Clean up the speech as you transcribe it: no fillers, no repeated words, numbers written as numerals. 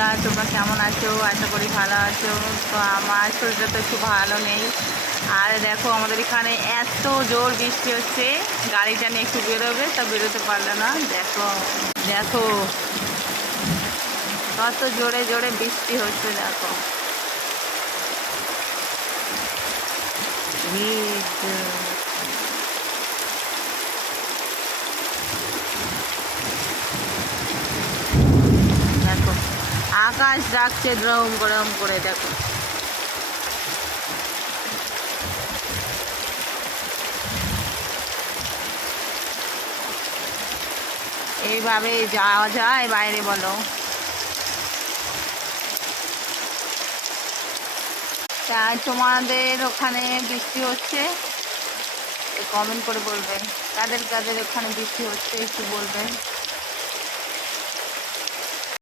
বন্ধুরা, তোমরা কেমন আছো? আশা করি ভালো আছো। তো আমার শরীরটা তো একটু ভালো নেই। আর দেখো আমাদের এখানে এত জোর বৃষ্টি হচ্ছে, গাড়িটা নিয়ে একটু বেরোবে তা বেরোতে পারলে না। দেখো দেখো কত জোরে জোরে বৃষ্টি হচ্ছে। দেখো দেখো আকাশ ডাকছে দ্রম গরম করে। দেখো এইভাবে যাওয়া যায় বাইরে? বলো। তা তোমাদের ওখানে বৃষ্টি হচ্ছে? কমেন্ট করে বলবেন কাদের কাদের ওখানে বৃষ্টি হচ্ছে, একটু বলবেন।